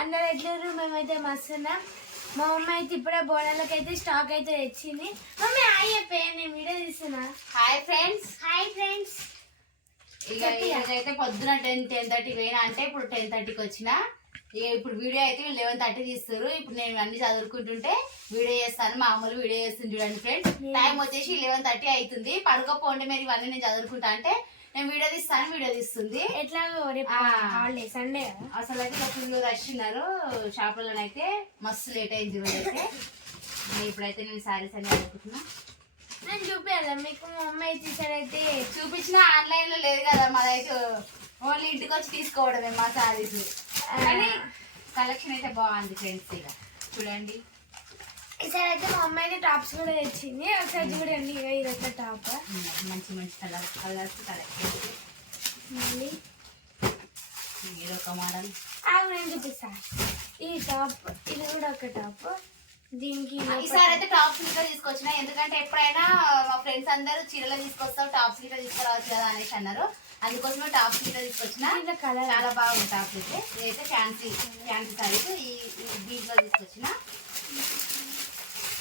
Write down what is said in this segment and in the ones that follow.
అందరు ఎట్లరు? మేమైతే మస్తున్నాం. మా మమ్మీ అయితే ఇప్పుడే బోనాలకి అయితే స్టాక్ అయితే తెచ్చింది. మమ్మీ హాయ్ చెప్పే నేను వీడియో తీస్తున్నా. Hi friends. Hi friends. ఇక ఈరోజైతే పొద్దున టెన్ టెన్ థర్టీకి పోయినా అంటే ఇప్పుడు టెన్ థర్టీకి వచ్చిన. ఇక ఇప్పుడు వీడియో అయితే లెవెన్ థర్టీ తీస్తారు ఇప్పుడు నేను అన్ని చదువుకుంటుంటే వీడియో చేస్తాను. మామూలు వీడియో చేస్తుంది చూడండి ఫ్రెండ్స్. టైం వచ్చేసి లెవెన్ థర్టీ అవుతుంది. పడుకోపోండి మీరు ఇవన్నీ నేను చదువుకుంటా అంటే నేను వీడియో తీస్తాను వీడియో తీస్తుంది. ఎట్లా? రేపు ఆ. హాలిడే సండే అసలు అయితే ఒక ఫుల్ రష్ ఉన్నారు షాపులనైతే మస్తు లేట్ అయింది అయితే. ఇప్పుడైతే నేను శారీస్ అన్ని చదువుకుంటున్నా నేను చూపించాలా మీకు మా మమ్మీ అయితే ఈసారైతే చూపించిన ఆన్లైన్లో లేదు కదా మాదైతే ఓన్లీ ఇంటికి వచ్చి తీసుకోవడమే మా సారీస్ కానీ కలెక్షన్ అయితే బాగుంది ఫ్రెండ్స్ ఇక. చూడండి. ఈసారి అయితే మా మమ్మీ అయితే టాప్స్ కూడా తెచ్చింది. ఒకసారి చూడండి ఇక ఇది ఒక టాప్. మంచి మంచి కలర్ కలర్స్ కలెక్షన్ మళ్ళీ? ఒక మోడల్. ఆగు నేను చూపిస్తా. ఈ టాప్ ఇది కూడా ఒక టాప్. దీనికి ఈసారి అయితే టాప్స్ గిట్లా తీసుకొచ్చిన. ఎందుకంటే ఎప్పుడైనా మా ఫ్రెండ్స్ అందరూ చీరలు తీసుకొస్తాం టాప్స్ గిట్లా తీసుకురావచ్చు కదా అనేసి అన్నారు. అందుకోసమే టాప్స్ గిట్లా తీసుకొచ్చిన. కలర్. చాలా బాగుంది టాప్స్ అయితే. ఇదైతే ఫ్యాన్సీ ఫ్యాన్సీ సారీస్. ఈ ఈ దీంట్లో తీసుకొచ్చిన.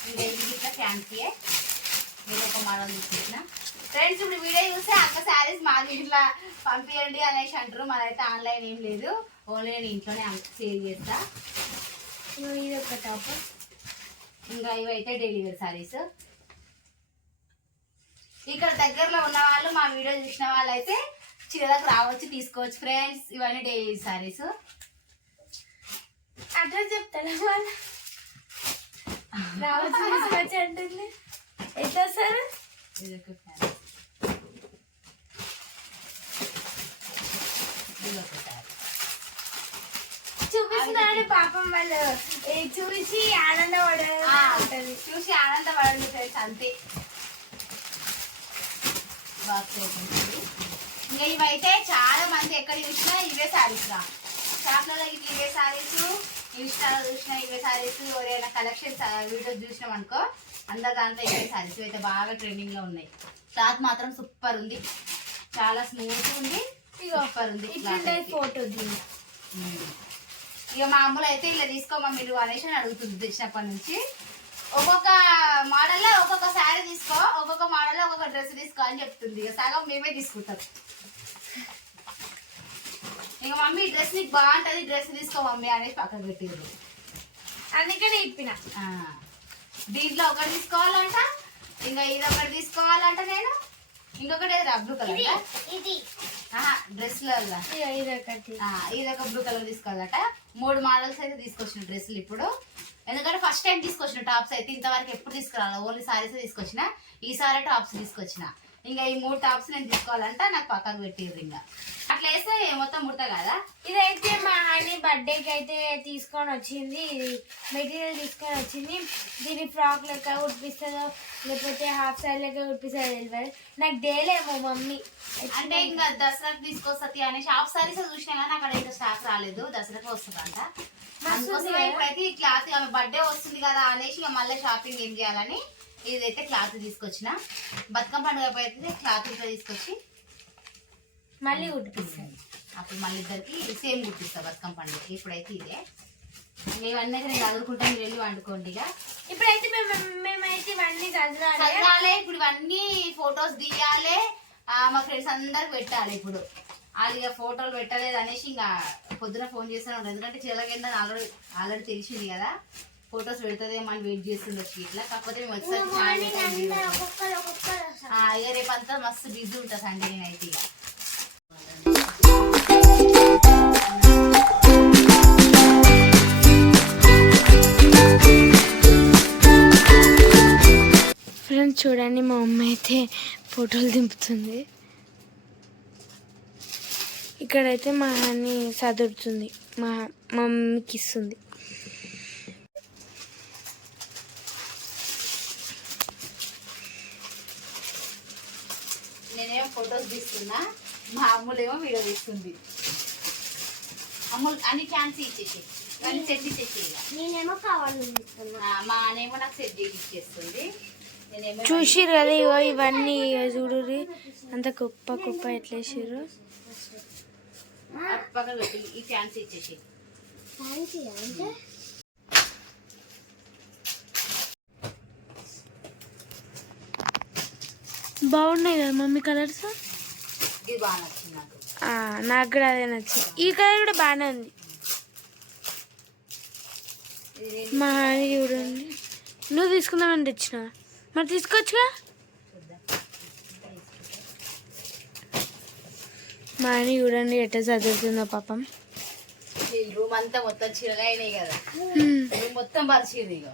ఇంకా ఇట్లా ఫ్యాన్సీయే ఒక మోడల్ తీసుకొచ్చిన. ఫ్రెండ్స్ ఇప్పుడు వీడియో చూస్తే అక్క శారీస్ మా ఇట్లా పంపించండి అనేసి అంటారు మనైతే ఆన్లైన్ ఏం లేదు. ఓన్లీ నేను ఇంట్లోనే సేల్ చేస్తా. ఇది ఒక టాప్ ఇంకా ఇవైతే డెలివరీ సారీస్ ఇక్కడ దగ్గరలో ఉన్న వాళ్ళు మా వీడియో చూసిన వాళ్ళైతే చీరలకు రావచ్చు తీసుకోవచ్చు. ఫ్రెండ్స్ ఇవన్నీ డైలీ సారీస్ అడ్రస్ చెప్తాను తీసుకొచ్చి అంటుంది. ఎట్లా సార్? చూపిస్తున్నాడు పాపం వాళ్ళు. చూసి ఆనందపడే ఆ, ఉంటది. చూసి ఆనందపడండి ఫ్రెండ్స్ అంతే. ఇంకా ఇవైతే చాలా మంది ఎక్కడ చూసినా ఇవే సారీస్ రా. షాప్లలో ఇట్లా ఇవే సారీస్. ఇన్స్టాలో చూసినా ఇవే సారీస్ ఎవరైనా కలెక్షన్ వీడియో చూసినాం అనుకో అందరు దాంట్లో ఇవే సారీస్ అయితే బాగా ట్రెండింగ్లో ఉన్నాయి. క్లాత్ మాత్రం సూపర్ ఉంది. చాలా స్మూత్ ఉంది. సూపర్ ఉంది. ఫోటో. ఇక మామూలు అయితే ఇలా తీసుకోమా మీరు అనేసి అని అడుగుతుంది తెచ్చినప్పటి నుంచి. ఒక్కొక్క మోడల్లో ఒక్కొక్క శారీ తీసుకో ఒక్కొక్క మోడల్లో ఒక్కొక్క డ్రెస్ తీసుకో అని చెప్తుంది. ఇక సగం మేమే తీసుకుంటాం. ఇక మమ్మీ డ్రెస్ నీకు బాగుంటుంది డ్రెస్ తీసుకో మమ్మీ అనేసి పక్కన పెట్టింది అందుకనే ఇప్పిన. దీంట్లో ఒకటి తీసుకోవాలంట ఇంకా ఇది ఒకటి తీసుకోవాలంట నేను. ఇంకొకటి ఏదో బ్లూ కలర్ ఇది ఆ, ఇది ఒక బ్లూ కలర్ తీసుకోవాలట. మూడు మోడల్స్ అయితే తీసుకొచ్చిన డ్రెస్సులు ఇప్పుడు. ఎందుకంటే ఫస్ట్ టైం తీసుకొచ్చిన టాప్స్ అయితే ఇంతవరకు ఎప్పుడు తీసుకురాలి ఓన్లీ సారీస్ తీసుకొచ్చిన. ఈసారి టాప్స్ తీసుకొచ్చిన. ఇంకా ఈ మూడు టాప్స్ నేను తీసుకోవాలంట నాకు పక్కకు పెట్టిర్రు ఇంకా. అట్లా వేస్తే మొత్తం ముడత కదా? ఇదైతే మా హనీ బర్త్డేకి అయితే తీసుకొని వచ్చింది ఇది మెటీరియల్ తీసుకొని వచ్చింది దీని ఫ్రాక్ లెక్క ఉడిపిస్తుందో లేకపోతే హాఫ్ సారీ లెక్క ఉడిపిస్తుందో తెలియదు నాకు డేలేమో మమ్మీ. అంటే ఇంకా దసరాకి తీసుకొస్తుంది అనే షాప్ సారీస్ చూసినా కానీ అక్కడ ఇంకా స్టాక్ రాలేదు. దసరాకి వస్తుందంట. అందుకోసం ఇప్పుడైతే ఈ క్లాత్ ఆమె బర్త్డే వస్తుంది కదా అనేసి ఇక మళ్ళీ షాపింగ్ ఏం చేయాలని ఇదైతే క్లాత్ తీసుకొచ్చిన. బతుకమ్మ పండుగ అయితే క్లాత్ ఇట్లా తీసుకొచ్చి మళ్ళీ ఉడిపిస్తుంది అప్పుడు మళ్ళీ ఇద్దరికి సేమ్ గుర్తిస్తా బతుకమ్మ పండుగ. ఇప్పుడైతే ఇదే. ఇవన్నీ అయితే నేను చదువుకుంటా వెళ్ళి వండుకోండి ఇక. ఇప్పుడైతే మేము మేమైతే ఇవన్నీ చదివాలి. ఇప్పుడు ఇవన్నీ ఫొటోస్ తీయాలి మా ఫ్రెండ్స్ అందరికి పెట్టాలి ఇప్పుడు. వాళ్ళు ఇక ఫోటోలు పెట్టలేదు అనేసి ఇంకా పొద్దున ఫోన్ చేస్తాను ఎందుకంటే చిలకింద ఆల్రెడీ ఆల్రెడీ తెలిసింది కదా. ఫొటోస్ పెడుతుందేమో అని వెయిట్ చేస్తుండొచ్చు ఇట్లా. కాకపోతే మేము వచ్చేసరికి ఇక రేపు అంతా మస్తు బిజీ ఉంటుంది సండే నేనైతే ఇక. ఫ్రెండ్స్ చూడండి మా అమ్మ అయితే ఫోటోలు దింపుతుంది. ఇక్కడైతే మా అన్ని చదువుతుంది మా మా మమ్మీకి ఇస్తుంది. నేనేమో ఫొటోస్ తీస్తున్నా మా అమ్ములేమో వీడియో తీస్తుంది. అమ్ములు అన్ని ఛాన్స్ ఇచ్చేసి అన్ని సెట్ ఇచ్చేసి. నేనేమో కావాలి ఆ, మా అనేమో నాకు సెట్ చేసి ఇచ్చేస్తుంది. చూసిర్రు కదా ఇగో ఇవన్నీ చూడుర్రి. అంత కుప్ప కుప్ప ఎట్లేసిర్రు పక్కన పెట్టి ఈ ఛాన్స్ ఇచ్చేసి. బాగున్నాయి కదా మమ్మీ కలర్స్? నాకు. కూడా అదే నచ్చింది. ఈ కలర్ కూడా బాగానే ఉంది. మా హాని చూడండి నువ్వు తీసుకుందామని తెచ్చిన? మరి తీసుకోవచ్చుగా? మా హాని చూడండి ఎట్లా చదువుతుందో పాపం. రూమ్ అంతా మొత్తం చిరగా అయినాయి కదా. రూమ్ మొత్తం పరిచింది ఇక